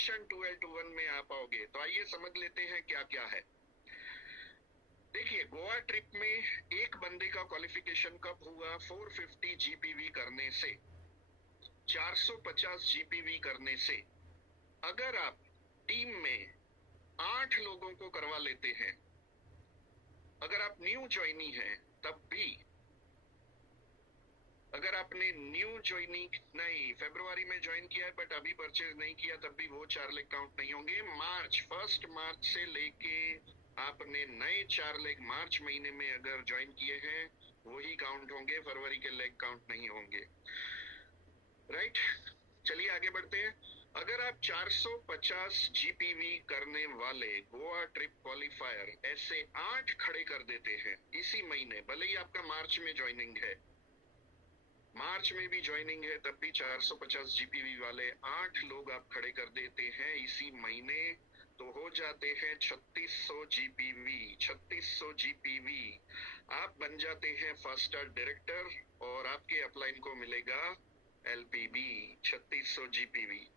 Mission 1221 में आ पाओगे। तो आइए समझ लेते हैं क्या क्या है। देखिए, गोवा ट्रिप में एक बंदे का क्वालिफिकेशन कब हुआ? 450 जीपीवी करने से, 450 जीपीवी करने से। अगर आप टीम में 8 लोगों को करवा लेते हैं, अगर आप न्यू ज्वाइनी हैं तब भी, अगर आपने न्यू ज्वाइनिंग नहीं फरवरी में ज्वाइन किया है बट अभी परचेज नहीं किया, तब भी वो 4 लेग काउंट नहीं होंगे। मार्च 1 मार्च से लेके आपने नए 4 लेग मार्च महीने में अगर ज्वाइन किए हैं, वही काउंट होंगे, फरवरी के लेग काउंट नहीं होंगे। राइट, चलिए आगे बढ़ते हैं। अगर आप 450 जीपीवी करने वाले गोवा ट्रिप क्वालिफायर ऐसे 8 खड़े कर देते हैं इसी महीने, भले ही आपका मार्च में ज्वाइनिंग है, मार्च में भी ज्वाइनिंग है, तब भी 450 जीपीवी वाले 8 लोग आप खड़े कर देते हैं इसी महीने, तो हो जाते हैं 3600 जीपीवी। 3600 जीपीवी आप बन जाते हैं फास्टर डायरेक्टर और आपके अपलाइन को मिलेगा एलपीबी 3600 जीपीवी।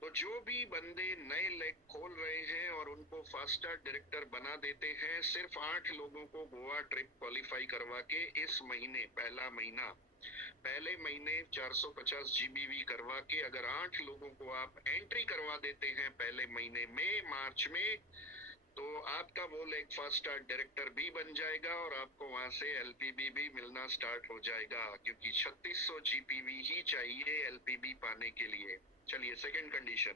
तो जो भी बंदे नए लेग खोल रहे हैं और उनको फास्टर डायरेक्टर बना देते हैं, सिर्फ 8 लोगों को गोवा ट्रिप क्वालिफाई करवा के इस महीने, पहला महीना, पहले महीने 450 जीबीवी करवा के अगर 8 लोगों को आप एंट्री करवा देते हैं पहले महीने में, मार्च में, तो आपका वो लेग फास्टर डायरेक्टर भी बन जाएगा और आपको वहां से एलपीबी भी मिलना स्टार्ट हो जाएगा, क्योंकि 3600 जीपीवी ही चाहिए एलपीबी पाने के लिए। चलिए सेकंड कंडीशन,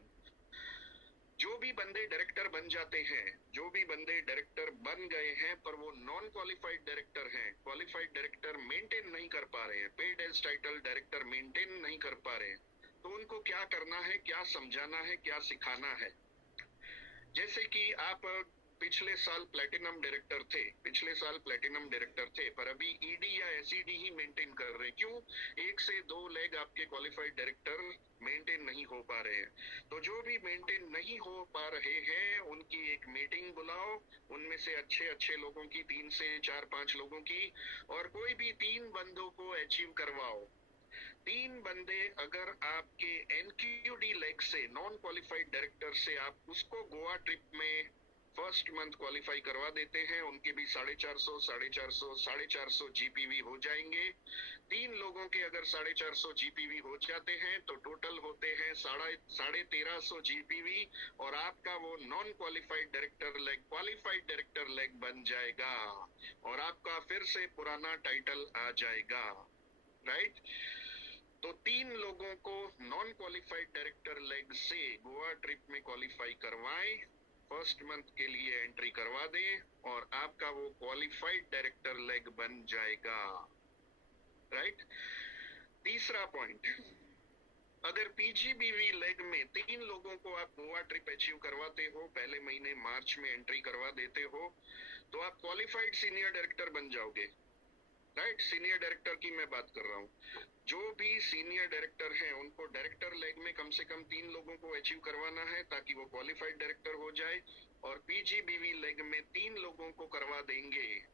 जो भी बंदे डायरेक्टर बन जाते हैं, जो भी बंदे डायरेक्टर बन गए हैं पर वो नॉन क्वालिफाइड डायरेक्टर हैं, क्वालिफाइड डायरेक्टर मेंटेन नहीं कर पा रहे हैं, paid as title director maintain नहीं कर पा रहे हैं, तो उनको क्या करना है, क्या समझाना है, क्या सिखाना है। जैसे कि आप पिछले साल प्लेटिनम डायरेक्टर थे, पिछले साल प्लेटिनम डायरेक्टर थे, पर अभी ईडी या एसईडी ही मेंटेन कर रहे हैं। क्यों? 1 से 2 लेग आपके क्वालिफाइड डायरेक्टर मेंटेन नहीं हो पा रहे हैं। तो जो भी मेंटेन नहीं हो पा रहे हैं, उनकी एक मीटिंग बुलाओ, उनमें से अच्छे अच्छे लोगों की, 3 से 4-5 लोगों की, और कोई भी 3 बंदों को अचीव करवाओ। 3 बंदे अगर आपके एनक्यूडी लेग से, नॉन क्वालिफाइड डायरेक्टर से, आप उसको गोवा ट्रिप में फर्स्ट मंथ क्वालिफाई करवा देते हैं, उनके भी 450 जीपीवी हो जाएंगे। 3 लोगों के अगर 450 जीपीवी हो जाते हैं तो टोटल होते हैं 1350 जीपीवी, और आपका वो non qualified director leg qualified director leg बन जाएगा और आपका फिर से पुराना टाइटल आ जाएगा। राइट, तो 3 लोगों को नॉन क्वालिफाइड डायरेक्टर लेग से गोवा ट्रिप में क्वालिफाई करवाएं, फर्स्ट मंथ के लिए एंट्री करवा दें और आपका वो क्वालिफाइड डायरेक्टर लेग बन जाएगा। राइट, तीसरा पॉइंट, अगर पीजीबीवी लेग में 3 लोगों को आप गोवा ट्रिप अचीव करवाते हो, पहले महीने मार्च में एंट्री करवा देते हो, तो आप क्वालिफाइड सीनियर डायरेक्टर बन जाओगे। राइट, सीनियर डायरेक्टर की मैं बात कर रहा हूँ। जो भी सीनियर डायरेक्टर हैं उनको डायरेक्टर लेग में कम से कम 3 लोगों को अचीव करवाना है ताकि वो क्वालिफाइड डायरेक्टर हो जाए, और पीजीबीवी लेग में 3 लोगों को करवा देंगे।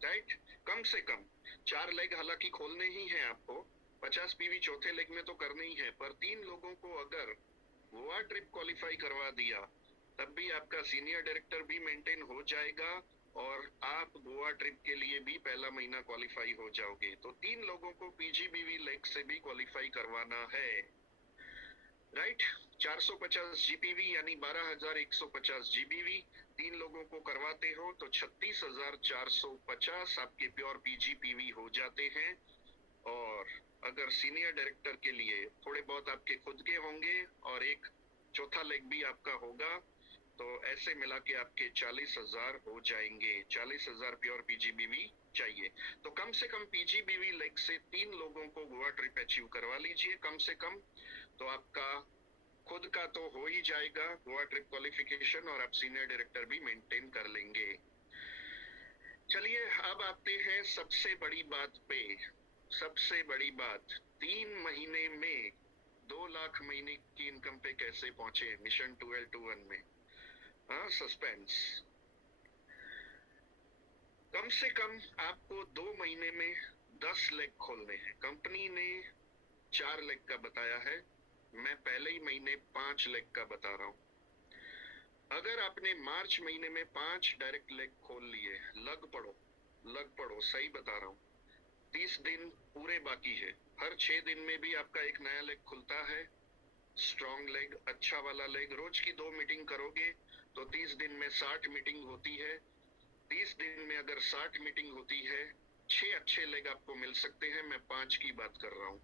राइट, कम से कम 4 लेग हालांकि खोलने ही हैं आपको, 50 पीवी चौथे लेग में तो करने ही है, पर 3 लोगों को अगर गोवा ट्रिप क्वालिफाई करवा दिया, तब भी आपका सीनियर डायरेक्टर भी मेंटेन हो जाएगा और आप गोवा ट्रिप के लिए भी पहला महीना क्वालिफाई हो जाओगे। तो 3 लोगों को पीजीबीवी लेग से भी क्वालिफाई करवाना है। राइट, 450 जीपीवी यानी 12150 जीबीवी 3 लोगों को करवाते हो तो 36450 आपके प्योर पीजीपीवी हो जाते हैं। और अगर सीनियर डायरेक्टर के लिए थोड़े बहुत आपके खुद के होंगे और एक चौथा लेग भी आपका होगा, तो ऐसे मिला के आपके 40,000 हो जाएंगे। 40,000 प्योर पीजीबीवी चाहिए, तो कम से कम पीजीबीवी लेग से 3 लोगों को गोवा ट्रिप अचीव करवा लीजिए कम से कम, तो आपका खुद का तो हो ही जाएगा गोवा ट्रिप क्वालिफिकेशन और आप सीनियर डायरेक्टर भी मेंटेन कर लेंगे। चलिए अब आते हैं सबसे बड़ी बात पे। सबसे बड़ी बात, 3 महीने में 2 लाख महीने की इनकम पे कैसे पहुंचे मिशन 1221 में। सस्पेंस। कम से कम आपको 2 महीने में 10 लेग खोलने हैं। कंपनी ने 4 लेग का बताया है, मैं पहले ही महीने 5 लेग का बता रहा हूँ। अगर आपने मार्च महीने में 5 डायरेक्ट लेग खोल लिए, लग पड़ो, सही बता रहा हूँ, 30 दिन पूरे बाकी है। हर 6 दिन में भी आपका एक नया लेग खुलता है, स्ट्रॉन्ग लेग, अच्छा वाला लेग। रोज की 2 मीटिंग करोगे तो 30 दिन में 60 मीटिंग होती है। 30 दिन में अगर 60 मीटिंग होती है, 6 अच्छे लेग आपको मिल सकते हैं। मैं 5 की बात कर रहा हूँ।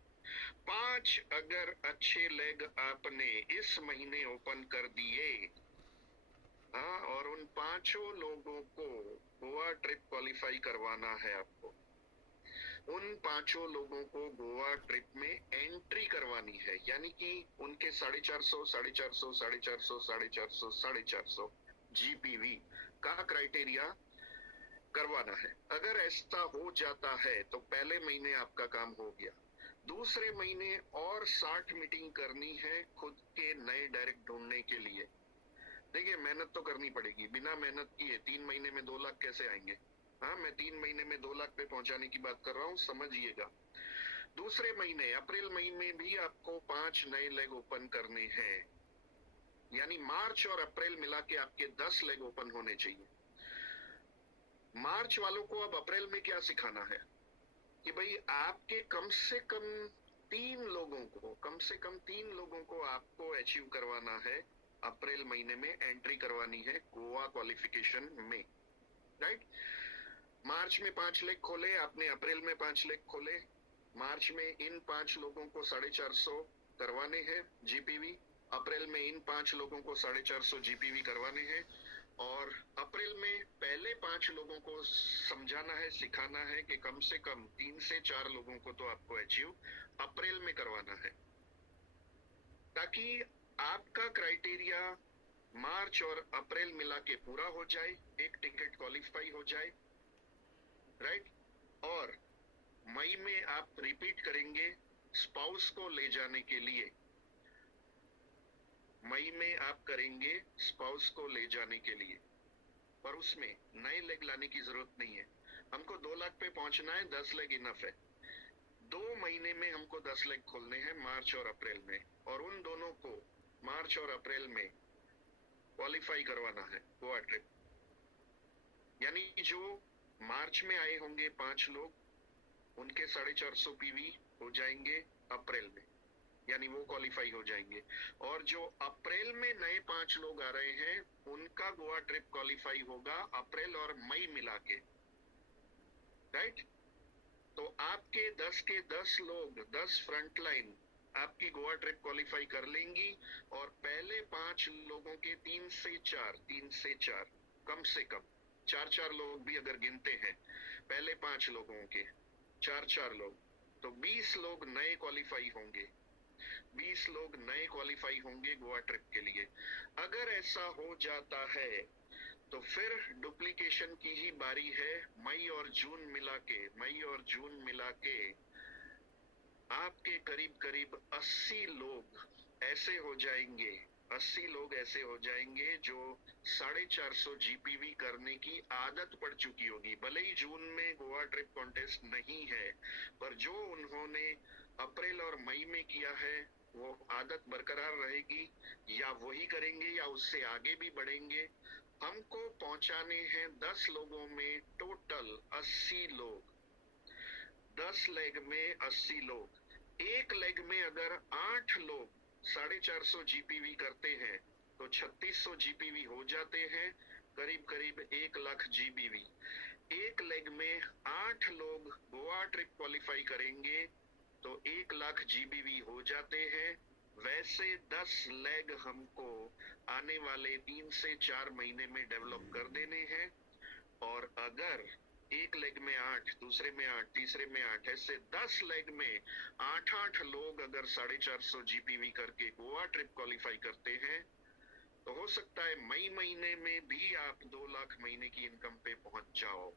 5 अगर अच्छे लेग आपने इस महीने ओपन कर दिए, हाँ, और उन 5 लोगों को गोवा ट्रिप क्वालिफाई करवाना है आपको। उन 5 लोगों को गोवा ट्रिप में एंट्री करवानी है, यानी कि उनके 450 जीपीवी का क्राइटेरिया करवाना है। अगर ऐसा हो जाता है तो पहले महीने आपका काम हो गया। दूसरे महीने और 60 मीटिंग करनी है खुद के नए डायरेक्ट ढूंढने के लिए। देखिए, मेहनत तो करनी पड़ेगी। बिना मेहनत किए 3 महीने में 2 लाख कैसे आएंगे? हाँ, मैं 3 महीने में 2 लाख पे पहुंचाने की बात कर रहा हूँ, समझिएगा। दूसरे महीने अप्रैल महीने में भी आपको 5 नए लेग ओपन करने हैं, यानी मार्च और अप्रैल मिला के आपके 10 लेग ओपन होने चाहिए। मार्च वालों को अब अप्रैल में क्या सिखाना है कि भाई आपके कम से कम 3 लोगों को आपको अचीव करवाना है। अप्रैल महीने में एंट्री करवानी है गोवा क्वालिफिकेशन में, राइट। मार्च में 5 लेग खोले आपने, अप्रैल में 5 लेग खोले। मार्च में इन 5 लोगों को 450 करवाने हैं जीपीवी। अप्रैल में इन 5 लोगों को 450 जीपीवी करवाने हैं। और अप्रैल में पहले 5 लोगों को समझाना है, सिखाना है कि कम से कम 3 से 4 लोगों को तो आपको अचीव अप्रैल में करवाना है, ताकि आपका क्राइटेरिया मार्च और अप्रैल मिला के पूरा हो जाए, एक टिकट क्वालिफाई हो जाए, राइट। और मई में आप रिपीट करेंगे स्पाउस को ले जाने के लिए। मई में आप करेंगे स्पाउस को ले जाने के लिए, और उसमें नए लेग लाने की जरूरत नहीं है। हमको 2 लाख पे पहुंचना है, 10 लेग इनफ है। 2 महीने में हमको 10 लेग खोलने हैं, मार्च और अप्रैल में, और उन दोनों को मार्च और अप्रैल में क्वालिफाई करवाना है गोवा ट्रिप। यानी जो मार्च में आए होंगे 5 लोग, उनके 450 पीवी हो जाएंगे अप्रैल में, यानी वो क्वालिफाई हो जाएंगे। और जो अप्रैल में नए 5 लोग आ रहे हैं, उनका गोवा ट्रिप क्वालिफाई होगा अप्रैल और मई मिला के, राइट। तो आपके 10 के 10 लोग, 10 फ्रंटलाइन आपकी गोवा ट्रिप क्वालिफाई कर लेंगी। और पहले 5 लोगों के 3 से 4 कम से कम 4 लोग भी अगर गिनते हैं, पहले 5 लोगों के 4 लोग, तो 20 लोग नए क्वालिफाई होंगे। 20 लोग नए क्वालिफाई होंगे गोवा ट्रिप के लिए। अगर ऐसा हो जाता है तो फिर डुप्लीकेशन की ही बारी है। मई और जून मिला के आपके करीब 80 लोग ऐसे हो जाएंगे, 80 लोग ऐसे हो जाएंगे जो 450 जीपीवी करने की आदत पड़ चुकी होगी। भले ही जून में गोवा ट्रिप कॉन्टेस्ट नहीं है, पर जो उन्होंने अप्रैल और मई में किया है वो आदत बरकरार रहेगी, या वही करेंगे या उससे आगे भी बढ़ेंगे। हमको पहुंचाने हैं 10 लोगों में टोटल 80 लोग। 10 लेग में 80 लोग। एक लेग में अगर 8 लोग 450 जीपीवी करते हैं तो 3600 जीपीवी हो जाते हैं, करीब 1 लाख जीपीवी। एक लेग में 8 लोग गोवा ट्रिप क्वालिफाई करेंगे तो 1 लाख जीबीवी हो जाते हैं। वैसे 10 लेग हमको आने वाले 3 से 4 महीने में डेवलप कर देने हैं। और अगर एक लेग में 8, दूसरे में 8, तीसरे में 8, ऐसे 10 लेग में 8 लोग अगर 450 जीपीवी करके गोवा ट्रिप क्वालिफाई करते हैं तो हो सकता है मई महीने में भी आप 2 लाख महीने की इनकम पे पहुंच जाओ।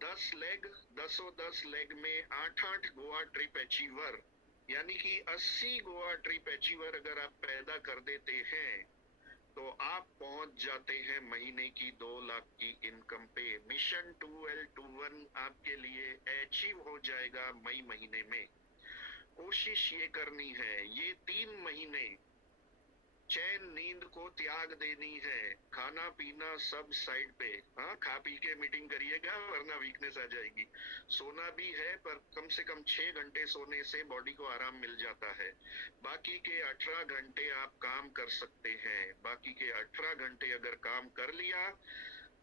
10 लेग, 10 लेग में 8 गोवा ट्रिप अचीवर, यानी कि 80 गोवा ट्रिप अचीवर अगर आप पैदा कर देते हैं तो आप पहुंच जाते हैं महीने की 2 लाख की इनकम पे। मिशन 2L21 आपके लिए अचीव हो जाएगा मई महीने में। कोशिश ये करनी है, ये 3 महीने चैन नींद को त्याग देनी है, खाना पीना सब साइड पे। हाँ, खा पी के मीटिंग करिएगा वरना वीकनेस आ जाएगी। सोना भी है पर कम से कम 6 घंटे सोने से बॉडी को आराम मिल जाता है। बाकी के 18 घंटे आप काम कर सकते हैं। बाकी के 18 घंटे अगर काम कर लिया,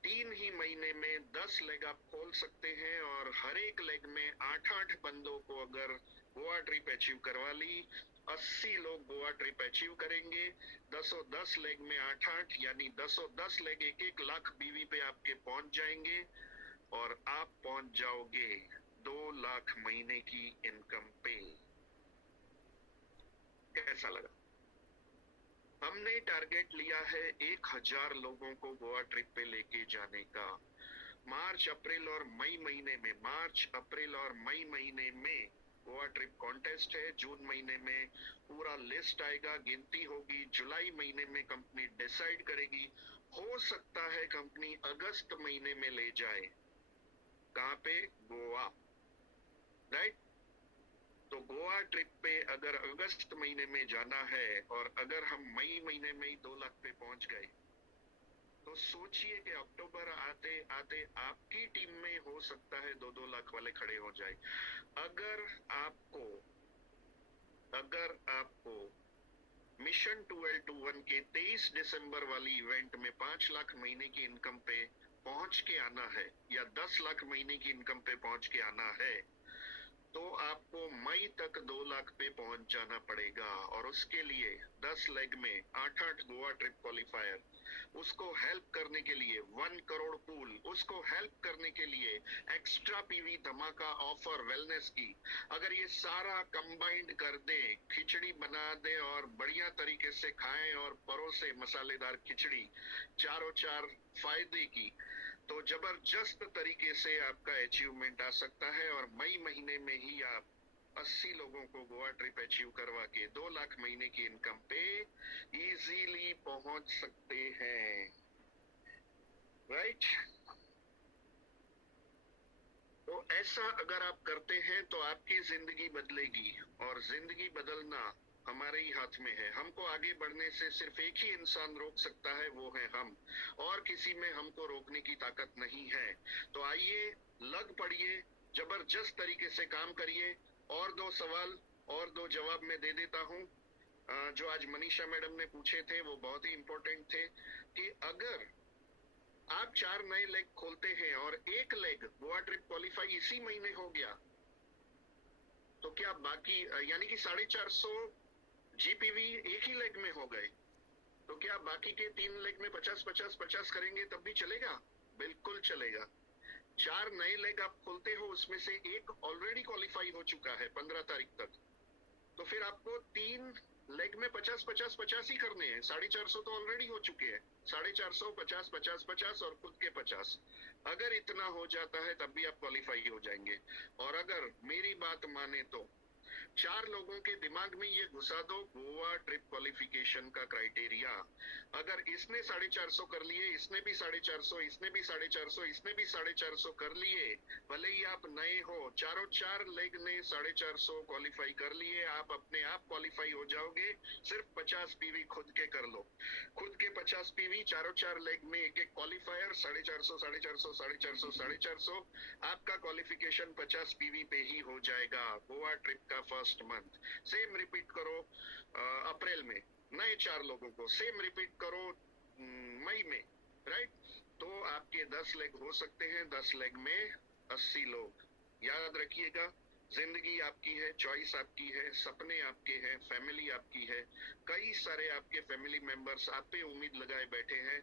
3 ही महीने में 10 लेग आप खोल सकते हैं और हर एक लेग में 8-8 बंदों को अगर गोवा ट्रिप अचीव करवा ली, 80 लोग गोवा ट्रिप अचीव करेंगे। 10 लेग में 8-8 यानी 10 लेग 1-1 लाख बीवी पे आपके पहुंच जाएंगे और आप पहुंच जाओगे 2 लाख महीने की इनकम पे। कैसा लगा? हमने टारगेट लिया है 1000 लोगों को गोवा ट्रिप पे लेके जाने का। मार्च अप्रैल और मई महीने में, मार्च अप्रैल और मई महीने में गोवा ट्रिप कॉन्टेस्ट है। जून महीने में पूरा लिस्ट आएगा, गिनती होगी। जुलाई महीने में कंपनी डिसाइड करेगी। हो सकता है कंपनी अगस्त महीने में ले जाए। कहाँ पे? गोवा, राइट? तो गोवा ट्रिप पे अगर अगस्त महीने में जाना है और अगर हम मई महीने में ही 2 लाख पे पहुंच गए, तो सोचिए कि अक्टूबर आते आते आपकी टीम में हो सकता है 2-2 लाख वाले खड़े हो जाए। अगर आपको मिशन 1221 के 23 दिसंबर वाली इवेंट में 5 लाख महीने की इनकम पे पहुंच के आना है या 10 लाख महीने की इनकम पे पहुंच के आना है, तो आपको मई तक 2 लाख पे पहुंच जाना पड़ेगा। और उसके लिए 10 लेग में 8-8 गोवा ट्रिप क्वालिफायर, उसको हेल्प करने के लिए 1 करोड़ पूल, उसको हेल्प करने के लिए एक्स्ट्रा पीवी धमाका ऑफर वेलनेस की। अगर ये सारा कंबाइंड कर दे, खिचड़ी बना दे और बढ़िया तरीके से खाएं और परोसे मसालेदार खिचड़ी, चारों चार फायदे की, तो जबरदस्त तरीके से आपका अचीवमेंट आ सकता है और मई महीने में ही आप 80 लोगों को गोवा ट्रिप अचीव करवा के 2 लाख महीने की इनकम पे इजीली पहुंच सकते हैं, राइट? तो ऐसा अगर आप करते हैं तो आपकी जिंदगी बदलेगी और जिंदगी बदलना हमारे ही हाथ में है। हमको आगे बढ़ने से सिर्फ एक ही इंसान रोक सकता है, वो है हम, और किसी में हमको रोकने की ताकत नहीं है। तो आइए, लग पड़िए, जबरदस्त तरीके से काम करिए। और 2 सवाल और 2 जवाब मैं दे देता हूँ जो आज मनीषा मैडम ने पूछे थे, वो बहुत ही इंपॉर्टेंट थे कि अगर आप 4 नए लेग खोलते हैं और 1 लेग गोवा ट्रिप क्वालिफाई इसी महीने हो गया, तो क्या बाकी यानी कि 450 जीपीवी एक ही लेग में हो गए, तो क्या बाकी के 3 लेग में 50-50-50 करेंगे तब भी चलेगा? बिल्कुल चलेगा। 4 नए लेग आप खोलते हो, उसमें से एक ऑलरेडी क्वालिफाई हो चुका है 15 तारीख तक, तो फिर आपको 3 लेग में 50-50-50 ही करने हैं। 450 तो ऑलरेडी हो चुके हैं। 450, 50-50-50 और खुद के 50। अगर इतना हो जाता है तब भी आप क्वालिफाई हो जाएंगे। और अगर मेरी बात माने तो 4 लोगों के दिमाग में ये घुसा दो गोवा ट्रिप क्वालिफिकेशन का क्राइटेरिया। अगर इसने 450 कर लिए, इसने भी 450, इसने भी 450, इसने भी 450 कर लिए, भले ही आप नए हो, चारों 4 लेग ने 450 क्वालिफाई कर लिए, आप अपने आप क्वालिफाई हो जाओगे। सिर्फ 50 पीवी खुद के कर लो, खुद के 50 पीवी, चारों 4 लेग में 1-1 क्वालिफायर, 450, 450, 450, 450, आपका क्वालिफिकेशन 50 पीवी पे ही हो जाएगा गोवा ट्रिप का फर्स्ट मंथ। सेम रिपीट करो अप्रैल में नए 4 लोगों को, सेम रिपीट करो मई में, राइट? तो आपके 10 लेग हो सकते हैं, 10 लेग में 80 लोग। याद रखिएगा, जिंदगी आपकी है, चॉइस आपकी है, सपने आपके हैं, फैमिली आपकी है। कई सारे आपके फैमिली मेंबर्स आप पे उम्मीद लगाए बैठे हैं।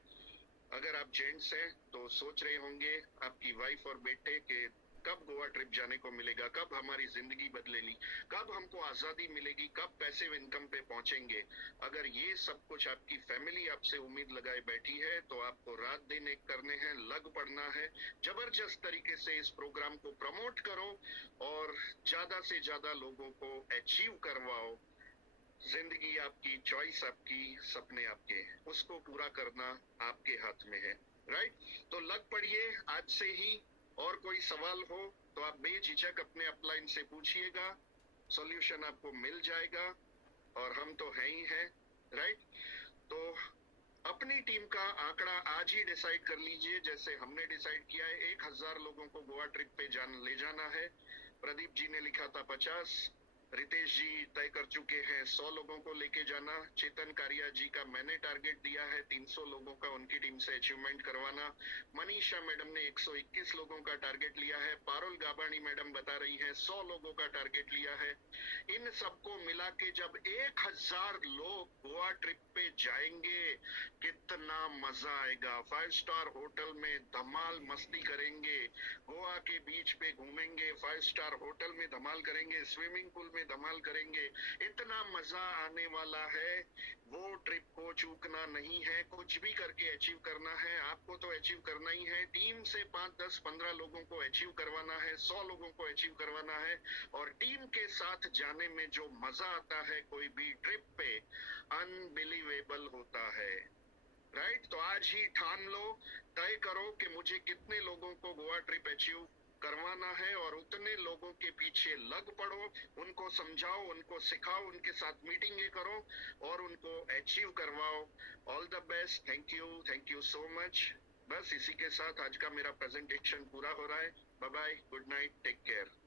अगर आप जेंट्स हैं तो सोच रहे होंगे आपकी वाइफ और बेटे के कब गोवा ट्रिप जाने को मिलेगा, कब हमारी जिंदगी बदलेगी, कब हमको आजादी मिलेगी, कब पैसिव इनकम पे पहुंचेंगे। अगर ये सब कुछ आपकी फैमिली आपसे उम्मीद लगाए बैठी है तो आपको रात दिन एक करने हैं, लग पड़ना है। जबरदस्त तरीके से इस प्रोग्राम को प्रमोट करो और ज्यादा से ज्यादा लोगों को अचीव करवाओ। जिंदगी आपकी, चॉइस आपकी, सपने आपके, उसको पूरा करना आपके हाथ में है, राइट? तो लग पड़िए आज से ही। और कोई सवाल हो तो आप बेझिझक अपने अपलाइन से पूछिएगा। सॉल्यूशन आपको मिल जाएगा, और हम तो है ही हैं, राइट? तो अपनी टीम का आंकड़ा आज ही डिसाइड कर लीजिए, जैसे हमने डिसाइड किया है 1000 लोगों को गोवा ट्रिप पे ले जाना है। प्रदीप जी ने लिखा था 50, रितेश जी तय कर चुके हैं 100 लोगों को लेके जाना। चेतन कारिया जी का मैंने टारगेट दिया है 300 लोगों का उनकी टीम से अचीवमेंट करवाना। मनीषा मैडम ने 121 लोगों का टारगेट लिया है। पारुल गाबानी मैडम बता रही हैं 100 लोगों का टारगेट लिया है। इन सबको मिला के जब 1000 लोग गोवा ट्रिप पे जाएंगे, कितना मजा आएगा। 5 स्टार होटल में धमाल मस्ती करेंगे, गोवा के बीच पे घूमेंगे, 5 स्टार होटल में धमाल करेंगे, स्विमिंग पूल में धमाल करेंगे। इतना मजा आने वाला है, वो ट्रिप को चूकना नहीं है। कुछ भी करके अचीव करना है, आपको तो अचीव करना ही है। टीम से 5, 10, 15 लोगों को अचीव करवाना है, 100 लोगों को अचीव करवाना है। और टीम के साथ जाने में जो मजा आता है कोई भी ट्रिप पे, अनबिलीवेबल होता है, राइट? तो आज ही ठान लो, तय करो कि मुझे कितने लोगों को गोवा ट्रिप अचीव करवाना है, और उतने लोगों के पीछे लग पड़ो, उनको समझाओ, उनको सिखाओ, उनके साथ मीटिंगें करो और उनको अचीव करवाओ। All the best, thank you so much. बस इसी के साथ आज का मेरा प्रेजेंटेशन पूरा हो रहा है। Bye bye, good night, take care.